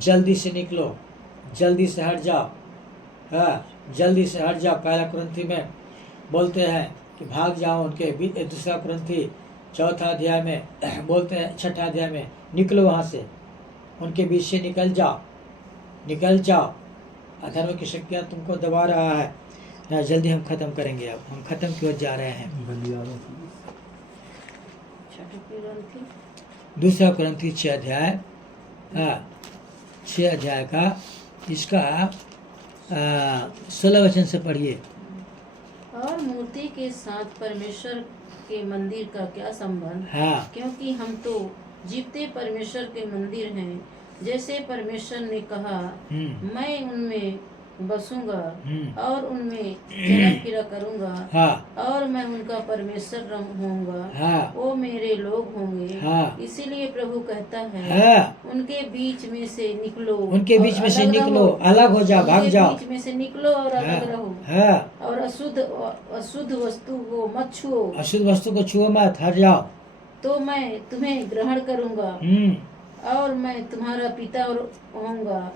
जल्दी से निकलो, जल्दी से हट जाओ। हाँ, जल्दी से हट जाओ। पहला कुरिन्थी में बोलते हैं कि भाग जाओ उनके बीच। दूसरा कुरिन्थी 4 अध्याय में बोलते हैं, 6 अध्याय में, निकलो वहाँ से, उनके बीच से निकल जाओ, निकल जाओ। अधर्म की शक्तियाँ तुमको दबा रहा है। ना, जल्दी हम खत्म करेंगे। अब हम खत्म की ओर जा रहे हैं। दूसरा कुरिन्थी 6 अध्याय, हाँ 6 अध्याय का इसका 16 वचन से पढ़िए। और मूर्ति के साथ परमेश्वर के मंदिर का क्या संबंध? हाँ, क्योंकि हम तो जीवते परमेश्वर के मंदिर हैं। जैसे परमेश्वर ने कहा, मैं उनमें बसूंगा और उनमें चला फिरा करूंगा। हाँ, और मैं उनका परमेश्वर होऊंगा। हाँ, वो मेरे लोग होंगे। हाँ, इसीलिए प्रभु कहता है, हाँ, उनके बीच में से निकलो, उनके बीच में से अलग निकलो, रहो। अलग हो जाओ, भाग उनके जाओ। बीच में से निकलो और अलग रहो। हाँ, और अशुद्ध वस्तु को मत छुओ, अशुद्ध वस्तु को छुओ मत, हट जाओ। तो मैं तुम्हें ग्रहण करूंगा और मैं तुम्हारा पिता और होऊंगा,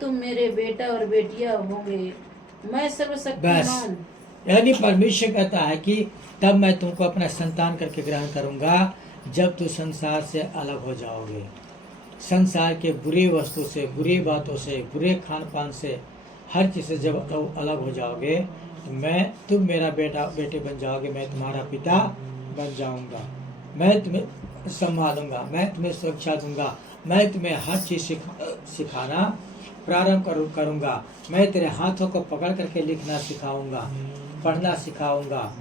तुम मेरे बेटा और बेटियां होंगे। मैं सर्वशक्तिमान। यानी परमेश्वर कहता है कि तब मैं तुमको अपना संतान करके ग्रहण करूंगा, जब तू संसार से अलग हो जाओगे। संसार के बुरी वस्तु से, बुरी बातों से, बुरे खान पान से, हर चीज से जब अलग हो जाओगे, तुम मेरा बेटे बन जाओगे। मैं तुम्हारा पिता बन जाऊंगा। मैं तुम्हें संभालूंगा, मैं तुम्हें सुरक्षा दूंगा, मैं तुम्हें हर चीज सिखाना प्रारंभ करूंगा। मैं तेरे हाथों को पकड़ करके लिखना सिखाऊंगा, पढ़ना सिखाऊंगा।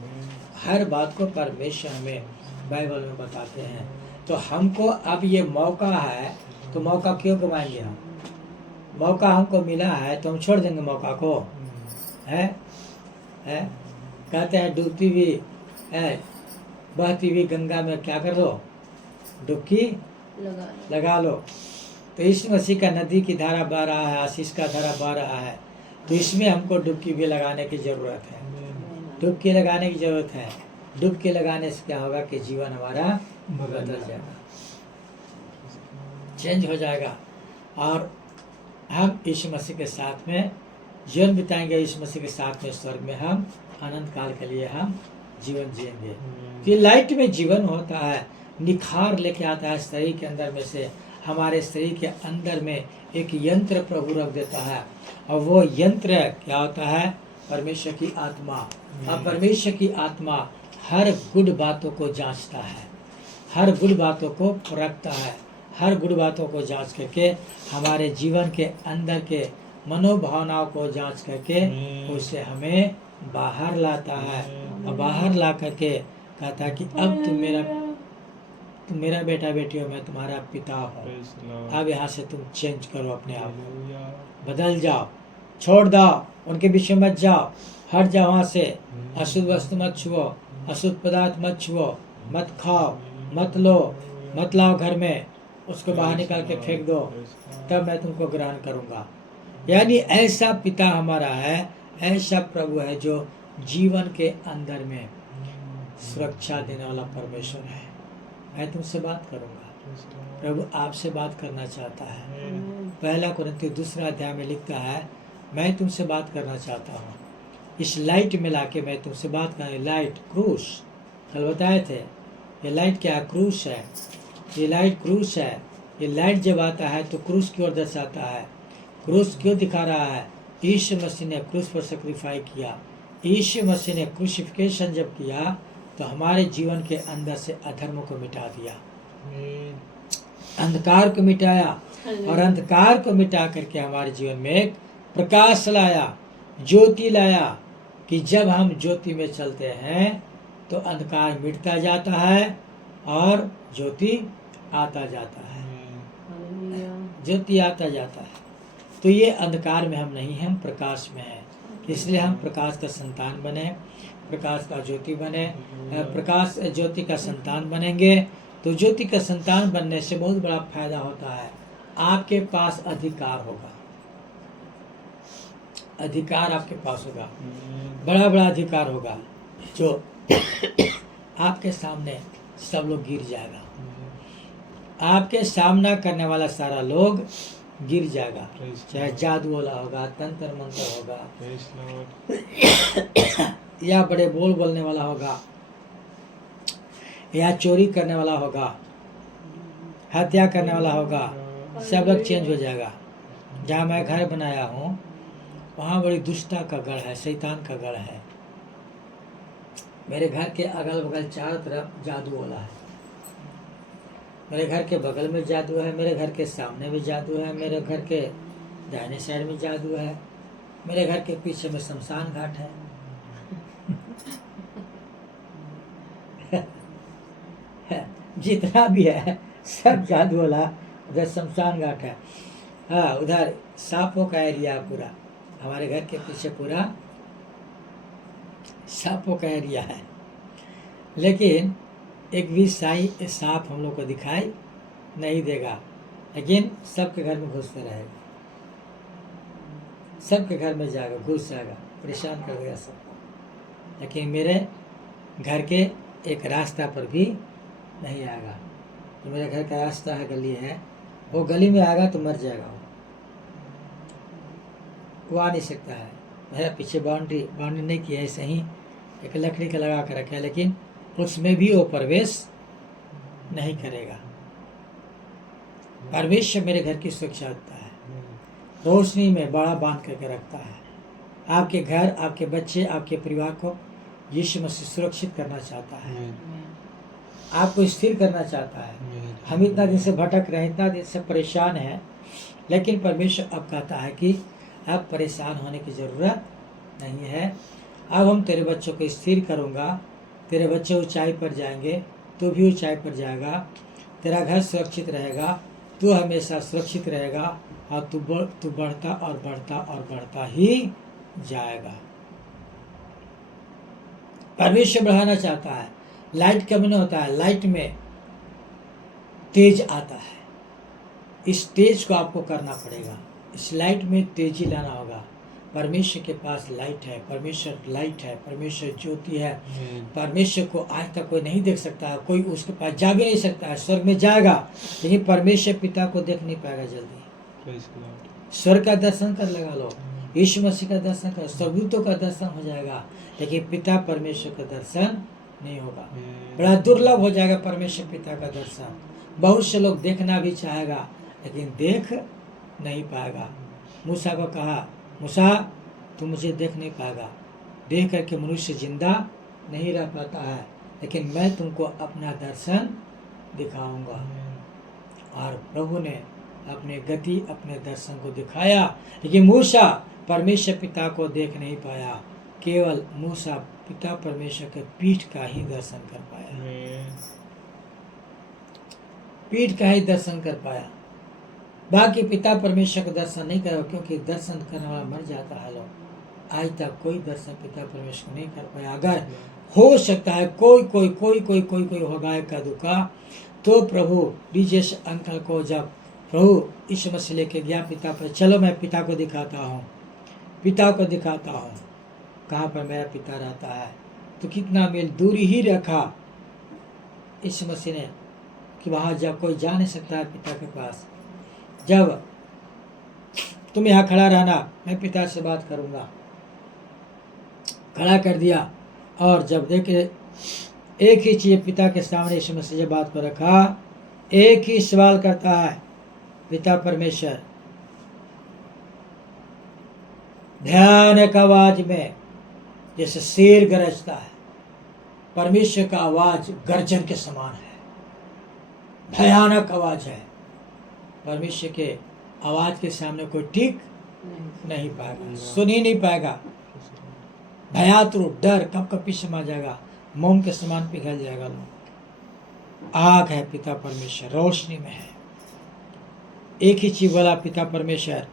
हर बात को परमेश्वर हमें बाइबल में बताते हैं। तो हमको अब ये मौका है, तो मौका क्यों गवाएंगे हम? मौका हमको मिला है तो हम छोड़ देंगे मौका को? है कहते हैं डूबती हुई बहती हुई गंगा में क्या कर लो? डुबकी लगा लो। तो यीशु मसीह का नदी की धारा बह रहा है, आशीष का धारा बह रहा है, तो इसमें हमको डुबकी भी लगाने की जरूरत है। डुबकी लगाने की जरूरत है। डुबकी लगाने से क्या होगा कि जीवन हमारा बदल जाएगा, चेंज हो जाएगा, और हम यीशु मसीह के साथ में जीवन बिताएंगे। यीशु मसीह के साथ में स्वर्ग में हम अनंत काल के लिए हम जीवन जिएंगे। तो ये लाइट में जीवन होता है, निखार लेके आता है शरीर के अंदर में से। हमारे शरीर के अंदर में एक यंत्र प्रभु रख देता है, और वो यंत्र क्या होता है? परमेश्वर की आत्मा। अब परमेश्वर की आत्मा हर गुड बातों को जांचता है, हर गुड बातों को परखता है, हर गुड बातों को जांच करके हमारे जीवन के अंदर के मनोभावनाओं को जांच करके उससे हमें बाहर लाता है। और बाहर ला करके कहता है कि अब तुम मेरा बेटा बेटी हो, मैं तुम्हारा पिता हूँ। अब यहाँ से तुम चेंज करो, अपने आप को बदल जाओ, छोड़ दो, उनके बीच में मत जाओ, हट जाओ वहाँ से। अशुद्ध वस्तु मत छुओ, अशुद्ध पदार्थ मत छुओ, मत खाओ, मत लो, मत लाओ घर में, उसको बाहर निकाल के फेंक दो, तब मैं तुमको ग्रहण करूँगा। यानी ऐसा पिता हमारा है, ऐसा प्रभु है जो जीवन के अंदर में सुरक्षा देने वाला परमेश्वर है। मैं तुमसे बात करूंगा। प्रभु आपसे बात करना चाहता है। पहला कुरिन्थी 2 अध्याय में लिखता है, मैं तुमसे बात करना चाहता हूँ। इस लाइट में लाके मैं तुमसे बात कर, लाइट क्रूस कल बताए थे, ये लाइट क्या है? क्रूस है। ये लाइट क्रूस है। ये लाइट जब आता है तो क्रूस की ओर दर्शाता है। क्रूस क्यों दिखा रहा है? यीशु मसीह ने क्रूस पर सेक्रीफाई किया। यीशु मसीह ने क्रूसिफिकेशन जब किया तो हमारे जीवन के अंदर से अधर्म को मिटा दिया, अंधकार को मिटाया, और अंधकार को मिटा करके हमारे जीवन में एक प्रकाश लाया, ज्योति लाया, कि जब हम ज्योति में चलते हैं तो अंधकार मिटता जाता है और ज्योति आता जाता है। ज्योति आता जाता है। तो ये अंधकार में हम नहीं हैं, हम प्रकाश में हैं। इसलिए हम प्रकाश का संतान बने, प्रकाश का ज्योति बने, प्रकाश ज्योति का संतान बनेंगे। तो ज्योति का संतान बनने से बहुत बड़ा फायदा होता है। आपके पास अधिकार होगा, अधिकार आपके पास होगा, बड़ा बड़ा अधिकार होगा, जो आपके सामने सब लोग गिर जाएगा। आपके सामना करने वाला सारा लोग गिर जाएगा, चाहे जादू वाला होगा, तंत्र मंत्र होगा, या बड़े बोल बोलने वाला होगा, या चोरी करने वाला होगा, हत्या करने वाला होगा, सब लोग चेंज हो जाएगा। जहाँ मैं घर बनाया हूँ वहाँ बड़ी दुष्टता का गढ़ है, शैतान का गढ़ है। मेरे घर के अगल बगल चारों तरफ जादू वाला है। मेरे घर के बगल में जादू है, मेरे घर के सामने भी जादू है, मेरे घर के दाहिने साइड में जादू है, मेरे घर के पीछे में शमशान घाट है। जितना भी है सब जादू वाला। उधर शमशान घाट है, हाँ, उधर सांपों का एरिया पूरा। हमारे घर के पीछे पूरा सांपों का एरिया है। लेकिन एक भी सांप हम लोग को दिखाई नहीं देगा, लेकिन सबके घर में घुसते रहेगा, सबके घर में जाएगा, घुस जाएगा, परेशान कर देगा सबको। लेकिन मेरे घर के एक रास्ता पर भी नहीं आएगा। तो मेरे घर का रास्ता है, गली है, वो गली में आएगा तो मर जाएगा, वो आ नहीं सकता है। मेरा पीछे बाउंड्री नहीं किया है, ऐसे ही एक लकड़ी का लगा कर रखा है, लेकिन उसमें भी वो प्रवेश नहीं करेगा। परमेश्वर मेरे घर की सुरक्षा रखता है, रोशनी में बड़ा बांध करके रखता है। आपके घर, आपके बच्चे, आपके परिवार को यीशु मसीह सुरक्षित करना चाहता है, आपको स्थिर करना चाहता है। हम इतना दिन से भटक रहे हैं, इतना दिन से परेशान हैं, लेकिन परमेश्वर अब कहता है कि अब परेशान होने की ज़रूरत नहीं है। अब हम तेरे बच्चों को स्थिर करूँगा, तेरे बच्चे ऊंचाई पर जाएंगे, तू भी ऊंचाई पर जाएगा, तेरा घर सुरक्षित रहेगा, तू हमेशा सुरक्षित रहेगा, और तू बढ़ता और बढ़ता और बढ़ता ही जाएगा। परमेश्वर बढ़ाना चाहता है। लाइट कम नहीं होता है, लाइट में तेज आता है। इस तेज को आपको करना पड़ेगा, इस लाइट में तेजी लाना होगा। परमेश्वर के पास लाइट है, परमेश्वर लाइट है, परमेश्वर ज्योति है। परमेश्वर को आज तक कोई नहीं देख सकता है, कोई उसके पास जा भी नहीं सकता है। स्वर्ग में जाएगा लेकिन परमेश्वर पिता को देख नहीं पाएगा जल्दी। स्वर्ग का दर्शन कर लगा लो, यीशु मसीह का दर्शन कर, स्वर्गदूतों का दर्शन हो जाएगा, लेकिन पिता परमेश्वर का दर्शन नहीं होगा। बड़ा दुर्लभ हो जाएगा परमेश्वर पिता का दर्शन। बहुत से लोग देखना भी चाहेगा लेकिन देख नहीं पाएगा। मूसा को कहा, मूसा तू मुझे देख नहीं पाएगा, देख करके मनुष्य जिंदा नहीं रह पाता है, लेकिन मैं तुमको अपना दर्शन दिखाऊंगा। और प्रभु ने अपने गति, अपने दर्शन को दिखाया, लेकिन मूसा परमेश्वर पिता को देख नहीं पाया। केवल मूसा पिता परमेश्वर के पीठ का ही दर्शन कर पाया, पीठ का ही दर्शन कर पाया। बाकी पिता परमेश्वर का दर्शन नहीं करा, क्योंकि दर्शन करने वाला मर जाता है। लोग आज तक कोई दर्शन पिता परमेश्वर को नहीं कर पाया। अगर हो सकता है कोई होगा एका दुका, तो प्रभु डीजेस अंकल को जब प्रभु इस मसीह लेके गया पिता पर, चलो मैं पिता को दिखाता हूँ, पिता को दिखाता हूँ कहाँ पर मेरा पिता रहता है, तो कितना मील दूरी ही रखा इस मसीह ने कि वहाँ जब कोई जा नहीं सकता है पिता के पास, जब तुम यहाँ खड़ा रहना, मैं पिता से बात करूँगा, खड़ा कर दिया। और जब देखे एक ही चीज़ पिता के सामने इस मसीह बात को रखा, एक ही सवाल करता है पिता परमेश्वर, भयानक आवाज में, जैसे शेर गरजता है। परमेश्वर का आवाज गर्जन के समान है, भयानक आवाज है। परमेश्वर के आवाज के सामने कोई टिक नहीं पाएगा, सुन ही नहीं पाएगा। भयातुर डर कब कभी समा जाएगा, मोम के समान पिघल जाएगा। लोग आग है पिता परमेश्वर, रोशनी में है। एक ही चीज बोला पिता परमेश्वर,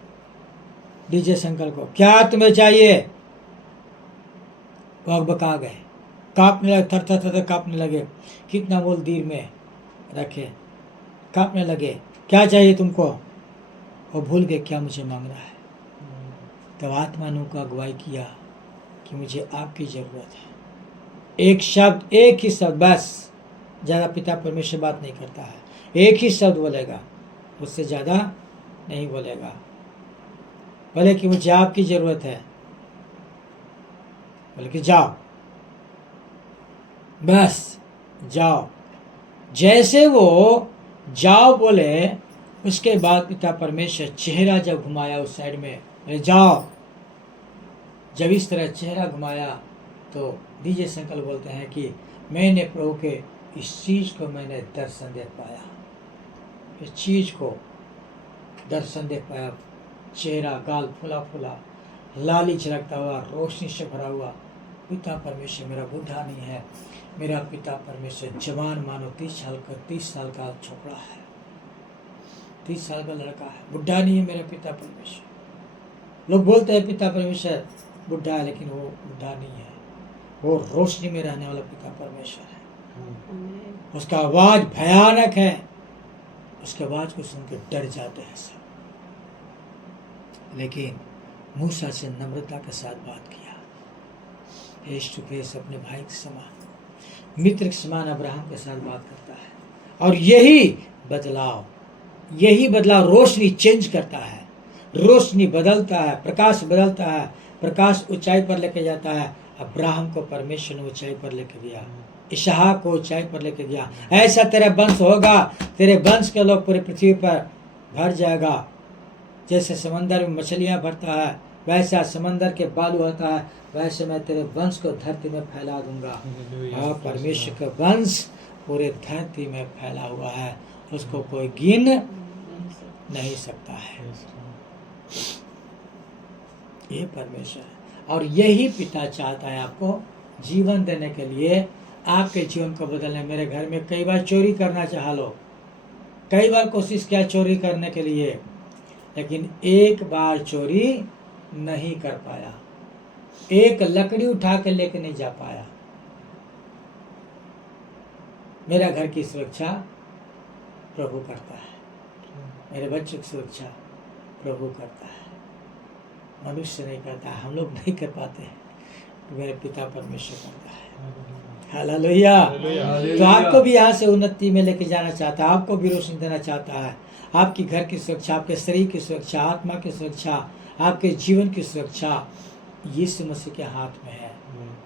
डीजे शंकर को, क्या तुम्हें चाहिए? वो बका गए, कांपने लगे, थर थर थर कांपने लगे। कितना बोल दीर में रखे, कांपने लगे, क्या चाहिए तुमको? वो भूल गए क्या मुझे मांगना है। तब आत्माओं को अगुवाई किया कि मुझे आपकी जरूरत है। एक शब्द, एक ही शब्द बस, ज़्यादा पिता परमेश्वर बात नहीं करता है, एक ही शब्द बोलेगा, उससे ज़्यादा नहीं बोलेगा। बोले कि मुझे आपकी जरूरत है, बोले कि जाओ, बस जाओ। जैसे वो जाओ बोले, उसके बाद पिता परमेश्वर चेहरा जब घुमाया उस साइड में, बोले जाओ। जब इस तरह चेहरा घुमाया तो डीजे शंकर बोलते हैं कि मैंने प्रभु के इस चीज को मैंने दर्शन देख पाया, इस चीज को दर्शन देख पाया। चेहरा, गाल फुला फुला, लाली झलकता हुआ, रोशनी से भरा हुआ। पिता परमेश्वर मेरा बूढ़ा नहीं है, मेरा पिता परमेश्वर जवान, मानो 30 साल का छोकरा है, 30 साल का लड़का है, बुढ़ा नहीं है मेरा पिता परमेश्वर। लोग बोलते हैं पिता परमेश्वर बुढ़ा है, लेकिन वो बुढ़ा नहीं है, वो रोशनी में रहने वाला पिता परमेश्वर है। उसका आवाज भयानक है, उसके आवाज को सुन के डर जाते हैं सब। लेकिन मूसा से नम्रता के साथ बात किया, फेस टू फेस, अपने भाई के समान, मित्र के समान अब्राहम के साथ बात करता है। और यही बदलाव रोशनी चेंज करता है, रोशनी बदलता है, प्रकाश बदलता है, प्रकाश ऊंचाई पर लेके जाता है। अब्राहम को परमेश्वर ने ऊंचाई पर लेके दिया, इसहाक को ऊंचाई पर लेके दिया। ऐसा तेरा वंश होगा, तेरे वंश के लोग पूरी पृथ्वी पर भर जाएगा। जैसे समंदर में मछलियां भरता है, वैसा समंदर के बालू होता है, वैसे मैं तेरे वंश को धरती में फैला दूंगा। और परमेश्वर का वंश पूरे धरती में फैला हुआ है, उसको कोई गिन नहीं सकता है। ये परमेश्वर है, और यही पिता चाहता है आपको जीवन देने के लिए, आपके जीवन को बदलने। मेरे घर में कई बार चोरी करना चाह लो, कई बार कोशिश किया चोरी करने के लिए, लेकिन एक बार चोरी नहीं कर पाया, एक लकड़ी उठा के लेके नहीं जा पाया। मेरा घर की सुरक्षा प्रभु करता है, मेरे बच्चों की सुरक्षा प्रभु करता है, मनुष्य नहीं करता है, हम लोग नहीं कर पाते हैं, मेरे पिता परमेश्वर करता है। हालेलुया। तो आपको भी यहाँ से उन्नति में लेके जाना चाहता है, आपको भी रोशनी देना चाहता है। आपकी घर की सुरक्षा, आपके शरीर की सुरक्षा, आत्मा की सुरक्षा, आपके जीवन की सुरक्षा यीशु मसीह के हाथ में है।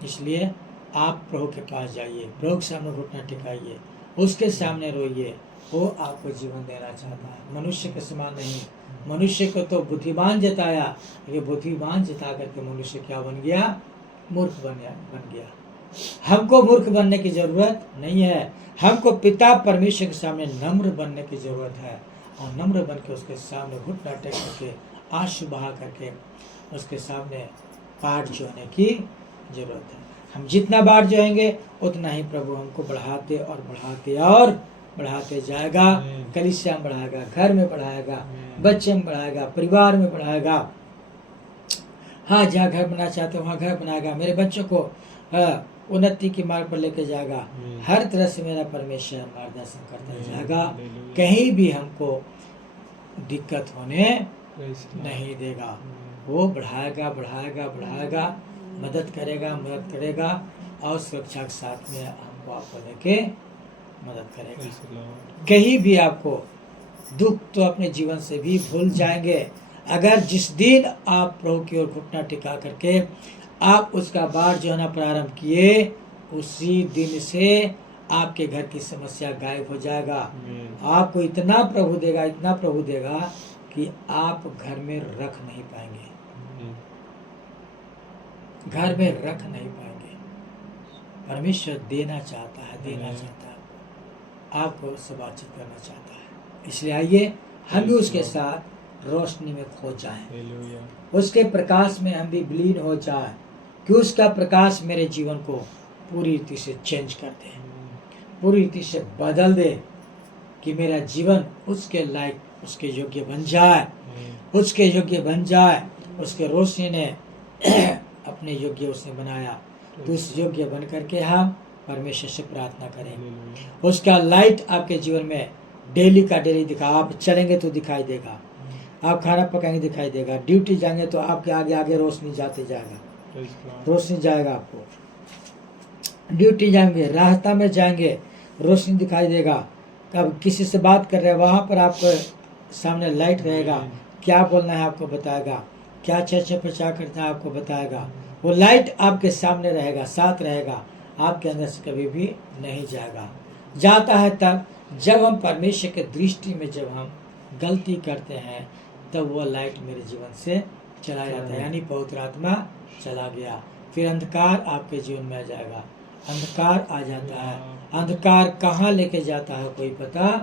इसलिए आप प्रभु के पास जाइए, प्रभु के सामने घुटना टिकाइए, उसके सामने रोइए, वो आपको जीवन देना चाहता है, मनुष्य के समान नहीं। मनुष्य को तो बुद्धिमान जताया, ये बुद्धिमान जता करके मनुष्य क्या बन गया? मूर्ख बन गया। हमको मूर्ख बनने की जरूरत नहीं है, हमको पिता परमेश्वर के सामने नम्र बनने की जरूरत है, और नम्र बन के उसके सामने घुटना टेक करके, आंसू बहा करके उसके सामने बाट जोने की जरूरत है। हम जितना बाट जोएंगे उतना ही प्रभु हमको बढ़ाते और बढ़ाते और बढ़ाते जाएगा। कलीसिया में बढ़ाएगा, घर में बढ़ाएगा, बच्चे में बढ़ाएगा, परिवार में बढ़ाएगा। हाँ, जहाँ घर बनाना चाहते हो वहाँ घर बनाएगा, मेरे बच्चों को उन्नति की मार्ग पर लेके जाएगा। हर तरह से मेरा परमेश्वर मार्गदर्शन करता जाएगा, कहीं भी हमको दिक्कत होने नहीं देगा। वो बढ़ाएगा, मदद करेगा और सुरक्षा के साथ में हमको आपको लेके मदद करेगा। कहीं भी आपको दुख तो अपने जीवन से भी भूल जाएंगे। अगर जिस दिन आप प्रभु की ओर घुटना टिका करके आप उसका बार जो है प्रारंभ किए, उसी दिन से आपके घर की समस्या गायब हो जाएगा। आपको इतना प्रभु देगा कि आप घर में रख नहीं पाएंगे, घर में रख नहीं पाएंगे। परमेश्वर देना चाहता है, आपको उससे बातचीत करना चाहता है। इसलिए आइए हम भी उसके साथ रोशनी में खो जाएं, उसके प्रकाश में हम भी विलीन हो जाएं, कि उसका प्रकाश मेरे जीवन को पूरी रीति से चेंज कर दे, पूरी रीति से बदल दे, कि मेरा जीवन उसके लायक, उसके योग्य बन जाए, उसके योग्य बन जाए। उसके रोशनी ने अपने योग्य उसने बनाया, तो उस योग्य बन करके हम परमेश्वर से प्रार्थना करें। उसका लाइट आपके जीवन में डेली का डेली दिखा, आप चलेंगे तो दिखाई देगा, आप खाना पकाएंगे दिखाई देगा, ड्यूटी जाएंगे तो आपके आगे आगे रोशनी जाते जाएगा, रोशनी जाएगा आपको, ड्यूटी जाएंगे, रास्ता में जाएंगे रोशनी दिखाई देगा, कब किसी से बात कर रहे हैं वहाँ पर आपको सामने लाइट रहेगा, क्या बोलना है आपको बताएगा, क्या चर्चा प्रचार करना है आपको बताएगा, वो लाइट आपके सामने रहेगा, साथ रहेगा, आपके अंदर से कभी भी नहीं जाएगा। जाता है तब जब हम परमेश्वर के दृष्टि में जब हम गलती करते हैं, तब वो लाइट मेरे जीवन से चला जाता है, यानी पवित्र आत्मा चला गया, फिर अंधकार आपके जीवन में आ जाएगा, अंधकार आ जाता है, अंधकार कहाँ लेके जाता है कोई पता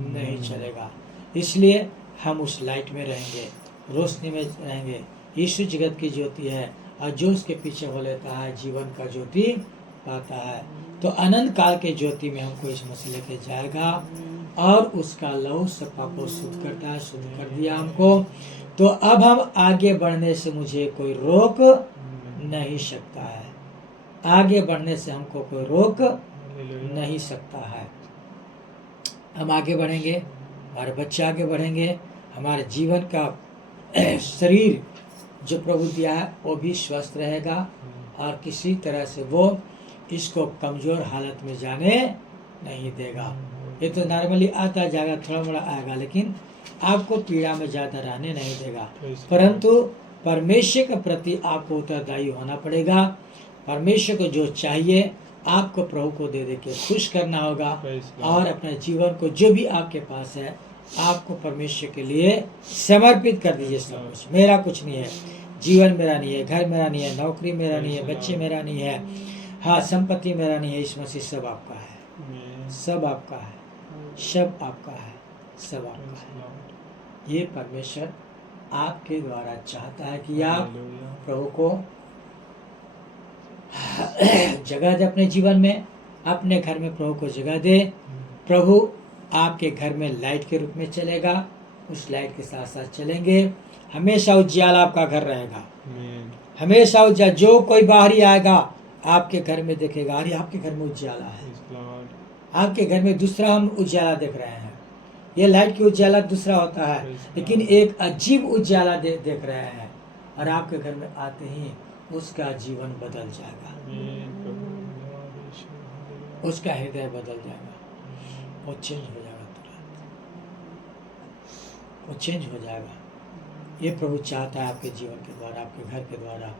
नहीं चलेगा। इसलिए हम उस लाइट में रहेंगे, रोशनी में रहेंगे। यीशु जगत की ज्योति है, और जो उसके पीछे हो लेता है जीवन का ज्योति पाता है। तो अनंत काल के ज्योति में हमको इस मसीह लेके जाएगा, और उसका लहू सब पापों शुद्ध करता है, शुद्ध कर दिया हमको। तो अब हम आगे बढ़ने से मुझे कोई रोक नहीं सकता है, आगे बढ़ने से हमको कोई रोक नहीं सकता है। हम आगे बढ़ेंगे, हमारे बच्चे आगे बढ़ेंगे, हमारे जीवन का शरीर जो प्रभु दिया है वो भी स्वस्थ रहेगा, और किसी तरह से वो इसको कमजोर हालत में जाने नहीं देगा। ये तो नॉर्मली आता जाएगा, थोड़ा मोड़ा आएगा, लेकिन आपको पीड़ा में ज़्यादा रहने नहीं देगा। परंतु परमेश्वर के प्रति आपको उत्तरदायी होना पड़ेगा। परमेश्वर को जो चाहिए आपको प्रभु को दे के खुश करना होगा, और अपने जीवन को जो भी आपके पास है आपको परमेश्वर के लिए समर्पित कर दीजिए। सब कुछ मेरा कुछ नहीं है, जीवन मेरा नहीं है, घर मेरा नहीं है, नौकरी मेरा नहीं है, बच्चे मेरा नहीं है, हाँ संपत्ति मेरा नहीं है, इस मसीह सब आपका है, सब आपका है, सब आपका है, सब आपका है। ये परमेश्वर आपके द्वारा चाहता है कि आप प्रभु को जगह दे अपने जीवन में, अपने घर में प्रभु को जगह दे। प्रभु आपके घर में लाइट के रूप में चलेगा, उस लाइट के साथ साथ चलेंगे, हमेशा उज्याला आपका घर रहेगा, हमेशा उज्याला। जो कोई बाहरी आएगा आपके घर में देखेगा, अरे आपके घर में उज्याला है, आपके घर में दूसरा हम उज्याला देख रहे हैं। ये लाइट की उज्याला दूसरा होता है, लेकिन एक अजीब उज्याला देख रहे हैं, और आपके घर में आते ही उसका जीवन बदल जाएगा, उसका हृदय बदल जाएगा, वो चेंज हो जाएगा, तुरंत वो चेंज हो जाएगा। ये प्रभु चाहता है आपके जीवन के द्वारा, आपके घर के द्वारा,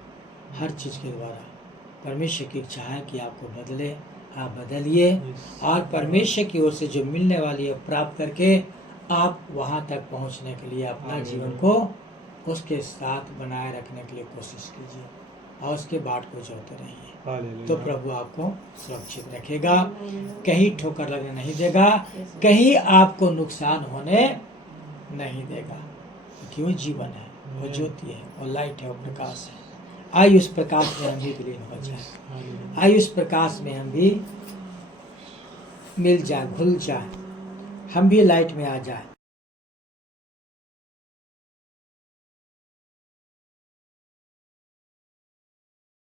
हर चीज़ के द्वारा। परमेश्वर की इच्छा है कि आपको बदले, आप बदलिए, और परमेश्वर की ओर से जो मिलने वाली है प्राप्त करके आप वहाँ तक पहुँचने के लिए अपना जीवन को उसके साथ बनाए रखने के लिए कोशिश कीजिए, और उसके बाट को जोते रहिए, तो प्रभु आपको सुरक्षित रखेगा, कहीं ठोकर लगने नहीं देगा, कहीं आपको नुकसान होने नहीं देगा। क्यों जीवन है, वो ज्योति है, वो लाइट है, वो प्रकाश है। आइए उस प्रकाश में हम भी विलीन हो जाए, आइए उस प्रकाश में हम भी मिल जाए, घुल जाए, हम भी लाइट में आ जाए,